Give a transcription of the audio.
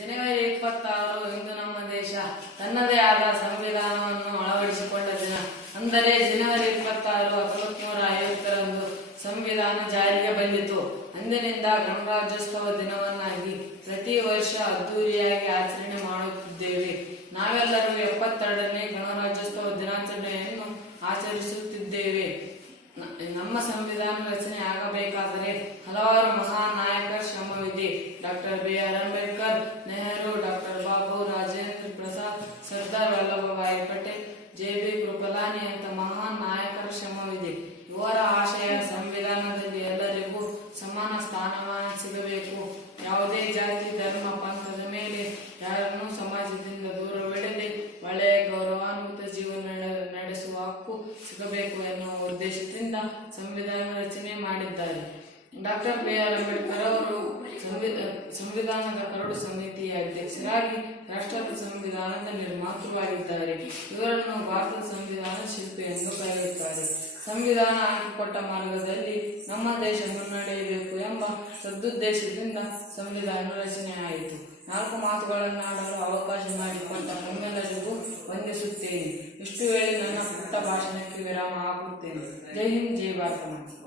ಜನವರಿ ಇಪ್ಪತ್ತಾರು ಇಂದು ನಮ್ಮ ದೇಶ ತನ್ನದೇ ಆದ ಸಂವಿಧಾನವನ್ನು ಅಳವಡಿಸಿಕೊಂಡ ದಿನ ಅಂದರೆ ಜನವರಿ ಇಪ್ಪತ್ತಾರು ಹತ್ತೊಂಬತ್ತು ನೂರ ಐವತ್ತರಂದು ಸಂವಿಧಾನ ಜಾರಿಗೆ ಬಂದಿತು. ಅಂದಿನಿಂದ ಗಣರಾಜ್ಯೋತ್ಸವ ದಿನವನ್ನಾಗಿ ಪ್ರತಿ ವರ್ಷ ಅದ್ದೂರಿಯಾಗಿ ಆಚರಣೆ ಮಾಡುತ್ತಿದ್ದೇವೆ. ನಾವೆಲ್ಲರೂ ಎಪ್ಪತ್ತೆರಡನೇ ಗಣರಾಜ್ಯೋತ್ಸವ ದಿನಾಚರಣೆಯನ್ನು ಆಚರಿಸುತ್ತಿದ್ದೇವೆ. ನಮ್ಮ ಸಂವಿಧಾನ ರಚನೆ ಆಗಬೇಕಾದರೆ ಹಲವಾರು ಮಹಾನ್ R Ambedkar, Nehru, doctor Babu Rajendra Prasad, Sardar Vallabhbhai Patel, J B Kripalani ಅಂತ ಮಹಾನ್ ನಾಯಕರ ಶ್ರಮವಿದೆ. ಇವರ ಆಶಯ ಸಂವಿಧಾನದಲ್ಲಿ ಎಲ್ಲರಿಗೂ ಸಮಾನ ಸ್ಥಾನಮಾನ ಸಿಗಬೇಕು. ಯಾವುದೇ ಜಾತಿ, ಧರ್ಮ, ಪಂಥದ ಮೇಲೆ ಯಾರನ್ನೂ ಸಮಾಜದಿಂದ ದೂರವಿಡದೆ ಒಳ್ಳೆಯ ಗೌರವಾನ್ವಿತ ಜೀವನ ನಡೆ- ನಡೆಸುವ ಹಕ್ಕು ಸಿಗಬೇಕು ಎನ್ನುವ ಉದ್ದೇಶದಿಂದ ಸಂವಿಧಾನ ರಚನೆ ಮಾಡಿದ್ದಾರೆ. ಡಾಕ್ಟರ್ ಬಿ ಆರ್ ಅಂಬೇಡ್ಕರ್ ಅವರು ಸಂವಿಧ- ಸಂವಿಧಾನದ ಕರಡು ಸಮಿತಿಯ ಅಧ್ಯಕ್ಷರಾಗಿ ರಾಷ್ಟ್ರದ ಸಂವಿಧಾನದ ನಿರ್ಮಾತೃವಾಗಿದ್ದಾರೆ. ಇವರನ್ನು ಭಾರತದ ಸಂವಿಧಾನ ಶಿಲ್ಪಿ ಎಂದು ಕರೆಯುತ್ತಾರೆ. ಸಂವಿಧಾನ ಹಾಕಿಕೊಟ್ಟ ಮಾರ್ಗದಲ್ಲಿ ನಮ್ಮ ದೇಶ ಮುನ್ನಡೆಯಬೇಕು ಎಂಬ ಸದುದ್ದೇಶದಿಂದ ಸಂವಿಧಾನ ರಚನೆ ಆಯಿತು. ನಾಲ್ಕು ಮಾತುಗಳನ್ನಾಡಲು ಅವಕಾಶ ಮಾಡಿಕೊಂಡ ನಮ್ಮೆಲ್ಲರಿಗೂ ವಂದಿಸುತ್ತೇನೆ. ಇಷ್ಟು ವೇಳೆ ನನ್ನ ಪುಟ್ಟ ಭಾಷಣಕ್ಕೆ ವಿರಾಮ ಹಾಕುತ್ತೇನೆ. ಜೈ ಹಿಂದ್, ಜೈ ಭಾರತ.